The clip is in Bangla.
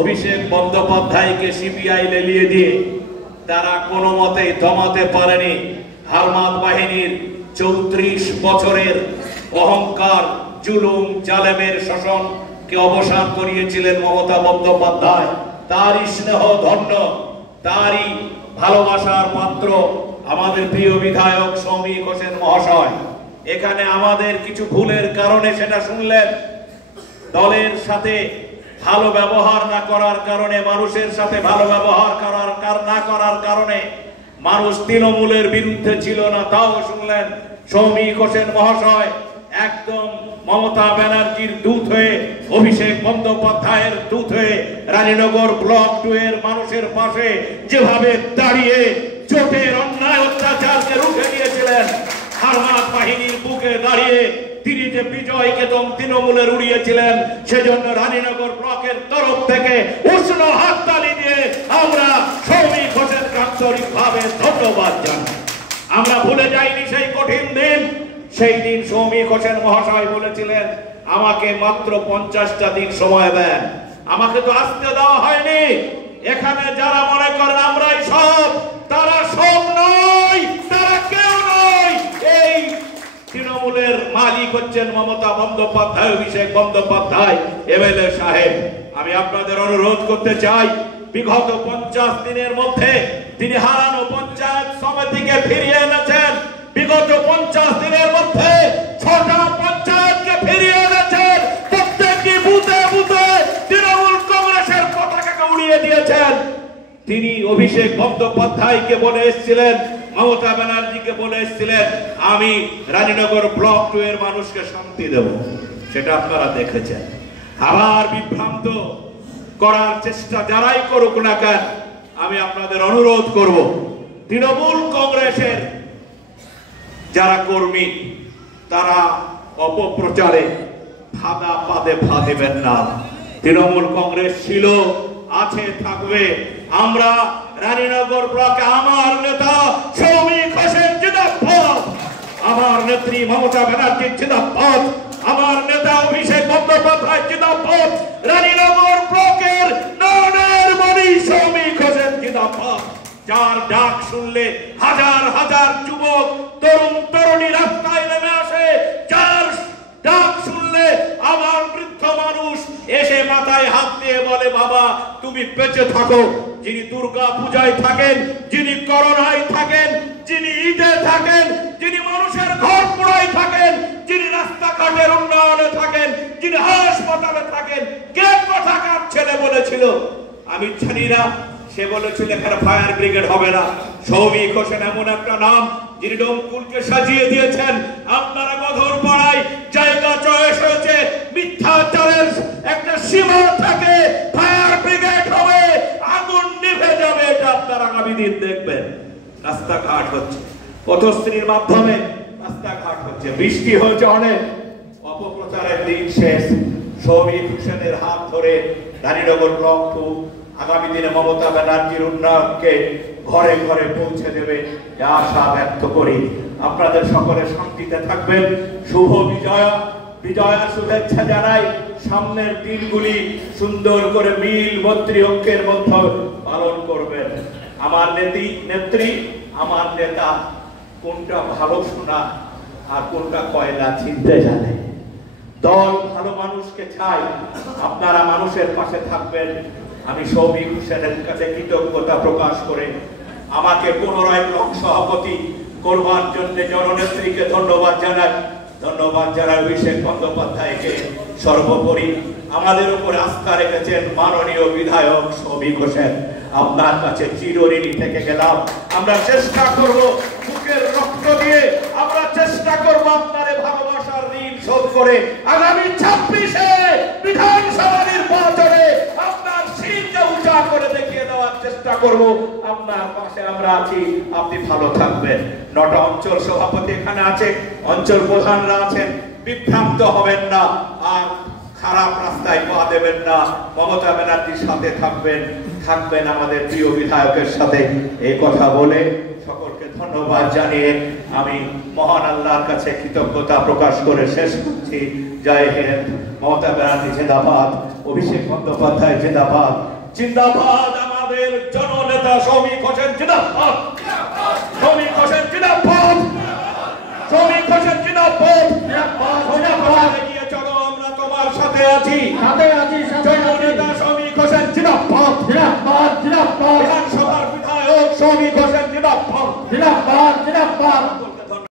অভিষেক বন্দ্যোপাধ্যায়কে সিবিআই লেলিয়ে দিয়ে তারা কোনো মতেই দমাতে পারেনি হারমাদ বাহিনীর 34 বছরের অহংকার, জুলুম, জালেমের শোষণকে অবসান করিয়েছিলেন মমতা বন্দ্যোপাধ্যায়। তারই স্নেহ ধন্য, তারই ভালোবাসার পাত্র আমাদের প্রিয় বিধায়ক সৌমিক হোসেন মহাশয়। এখানে আমাদের কিছু ভুলের কারণে সেটা শুনলেন, দলের সাথে ভালো ব্যবহার না করার কারণে, মানুষের সাথে ভালো ব্যবহার না করার কারণে মানুষ তৃণমূলের বিরুদ্ধে ছিল না, তাও শুনলেন। সৌমিক হোসেন মহাশয় একদম মমতা ব্যানার্জির দূত হয়ে, অভিষেক বন্দ্যোপাধ্যায়ের দূত হয়ে রানীনগর ব্লক 2 এর মানুষের পাশে যেভাবে দাঁড়িয়ে জোটের অন্যায় অত্যাচারকে রুখে দিয়েছিলেন, হারমাদ বাহিনীর বুকে দাঁড়িয়ে তিনি যে বিজয়কে তৃণমূলের উড়িয়েছিলেন, সেজন্য রানীনগর ব্লকের তরফ থেকে উষ্ণ হাততালি দিয়ে আমরা সৌমিক হোসেনকে আন্তরিকভাবে ধন্যবাদ জানাই। আমরা ভুলে যাইনি সেই কঠিন দিন। সেই দিন সৌমিক হোসেন মহাশয় বলেছিলেন, আমাকে মাত্র 50টা দিন সময় দেন। আমাকে তো আসতে দেওয়া হয়নি। এখানে যারা মনে করেন আমরাই সব, তারা সব নয়, তারা কেউ নয়। এই তৃণমূলের মালিক হচ্ছেন মমতা বন্দ্যোপাধ্যায়, অভিষেক বন্দ্যোপাধ্যায় এমএলএ সাহেব। আমি আপনাদের অনুরোধ করতে চাই, বিগত 50 দিনের মধ্যে তিনি হারানো পঞ্চায়েত সমিতিকে ফিরিয়ে এনেছেন। বিগত 50 দিনের মধ্যে 6টা পঞ্চায়েতকে ফিরিয়ে এনেছেন। প্রত্যেকটি বুথে বুথে তৃণমূল কংগ্রেসের পতাকাকে উড়িয়ে দিয়েছেন। তিনি অভিষেক বন্দ্যোপাধ্যায়কে বলে এসেছিলেন, মমতা ব্যানার্জিকে বলে এসেছিলেন, আমি রানীনগর ব্লক 2 এর মানুষকে শান্তি দেব। সেটা আপনারা দেখেছেন। আবার বিভ্রান্ত করার চেষ্টা যারাই করুক না কেন, আমি আপনাদের অনুরোধ করব, তৃণমূল কংগ্রেসের যারা কর্মী তারা অপপ্রচারে ফাঁদা পাদে পা দেবেন না। তৃণমূল কংগ্রেস ছিল, আছে, থাকবে। আমরা রানীনগর ব্লকে আমার নেতা সৌমিক হোসেন জিন্দাবাদ, আমার নেত্রী মমতা ব্যানার্জি জিন্দাবাদ, আমার নেতা অভিষেক বন্দ্যোপাধ্যায় জিন্দাবাদ, রানীনগর ব্লকের নয়নের মণি সৌমিক হোসেন জিন্দাবাদ। যার ডাক শুনলে হাজার হাজার যুবক, তরুণ তরুণী রাস্তায় নেমে আসে, যার ডাক শুনলে আমার বৃদ্ধ মানুষ এসে মাথায় হাত দিয়ে বলে, বাবা তুমি বেঁচে থাকো। যিনি দুর্গা পূজায় থাকেন, যিনি করোনায় থাকেন, যিনি ঈদে থাকেন, যিনি মানুষের ঘর পোড়ায় থাকেন, যিনি রাস্তাঘাটের উন্নয়নে থাকেন, যিনি হাসপাতালে থাকেন, কে কথাকার ছেলে বলেছিল আমি জানি না। সে বলেছিল এখানে ফায়ার ব্রিগেড হবে না। সৌমিক হোসেন এমন একটা নাম যিনি ডোমকুলকে সাজিয়ে দিয়েছেন। আপনারা গধর পাড়ায় জায়গা চয়েস হয়েছে, মিথ্যাচারের একটা সীমা থাকে, ফায়ার ব্রিগেড হবে, আগুন নিভে যাবে, এটা আপনারা আগামী দিন দেখবেন। রাস্তাঘাট হচ্ছে, পথশ্রীর মাধ্যমে রাস্তাঘাট হচ্ছে, বৃষ্টি হয়েছে অনেক। অপপ্রচারের দিন শেষ। সৌমিক হোসেনের হাত ধরে রানীনগর ব্লক 2 আগামী দিনে মমতা ব্যানার্জির উন্নয়নকে ঘরে ঘরে পৌঁছে দেবে, আশা ব্যক্ত করি। আপনাদের সকলে শান্তিতে থাকবেন। শুভ বিজয়া শুভেচ্ছা জানাই। সামনের দিনগুলি সুন্দর করে মিল মৈত্রী ঐক্যের মধ্যে পালন করবেন। আমার নেত্রী, আমার নেতা কোনটা ভালো শোনা আর কোনটা কয়লা চিনতে জানে। দল ভালো মানুষকে চাই, আপনারা মানুষের পাশে থাকবেন। আমি সৌমিক হোসেনের কাছে কৃতজ্ঞতা প্রকাশ করে আমাকে পুনরায় ব্লক সভাপতি করবার জন্য জননেত্রীকে ধন্যবাদ জানাই। ধন্যবাদ জানাই অভিষেক বন্দ্যোপাধ্যায়কে। সর্বোপরি আমাদের উপরে আস্থা রেখেছেন মাননীয় বিধায়ক সৌমিক হোসেন। আপনার কাছে চিরঋণী থেকে গেলাম। আমরা চেষ্টা করব, বুকের রক্ত দিয়ে আমরা চেষ্টা করব আপনার ভালোবাসার ঋণ শোধ করে আগামী 26-এ বিধানসভা নির্বাচনে আপনার শিরকে উঁচা করে দেখিয়ে দেওয়ার চেষ্টা করব। আপনার পাশে আমরা আছি, আপনি ভালো থাকবেন। 9টা অঞ্চল সভাপতি এখানে আছে, অঞ্চল প্রধানরা আছেন। বিভ্রান্ত হবেন না আর খারাপ রাস্তায় পা দেবেন না। মমতা ব্যানার্জির সাথে থাকবেন আমাদের প্রিয় বিধায়কের সাথে। এই কথা বলে সকলকে ধন্যবাদ জানিয়ে আমি মহান আল্লাহর কাছে কৃতজ্ঞতা প্রকাশ করে শেষ করছি। জয় হিন্দ। মমতা ব্যানার্জি জিন্দাবাদ। অভিষেক বন্দ্যোপাধ্যায় জিন্দাবাদ। জিন্দাবাদ আমাদের জননেতা শ্রমিক হোসেন জিন্দাবাদ। শ্রমিক হোসেন জিন্দাবাদ। শ্রমিক হোসেন জিন্দাবাদ। এগিয়ে চলো, আমরা তোমার সাথে আছি।